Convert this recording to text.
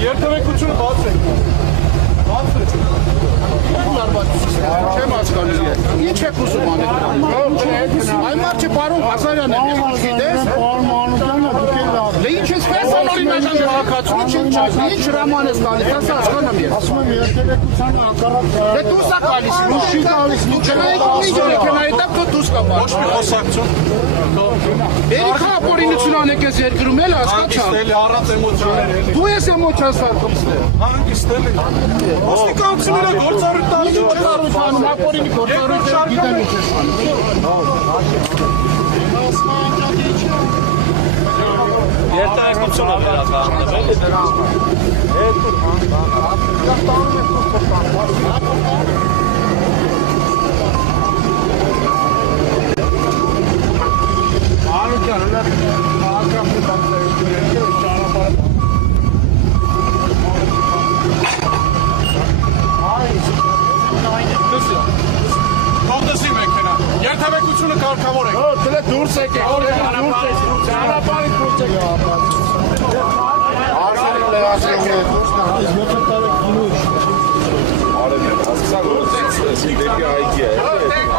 Երթևեկությունը բացեք։ Չեմ հասկանում։ Ինչ եք ուզում անել։ Այն մարդը պարոն Ղազարյանն է, գիտես։ Դե ինչ ես պես անօրինական քաղաքացու, ինչ հրաման ես տալիս, ասա հասկանում եմ։ Ասում եմ երթևեկության հակառակ։ Դե դուրս է գալիս, ուշի գալիս, քնայի տակ դուրս կա։ Ոչ մի խոսակցություն։ Երիքա ապօրինություն անեք ես երկրում էլ հասկացա։ Հանգիստել է առանց էմոցիաների։ Դու ես էմոցիա սարքումստել։ Հանգիստել է։ Ոստիկանությունները գործառույթ տալու չկարողանում ապօրինի գործառույթը գիտեն ինչ ես անում։ Երթևեկությունը Կոնդեսի մեքենա, երթևեկությունը կարգավոր եք։ Դե դուրս եք եք, ճանապարհից դուրս եք։ Արժանի լեհասենք է։ Արև, հասկացա, որ դեպի այգի է։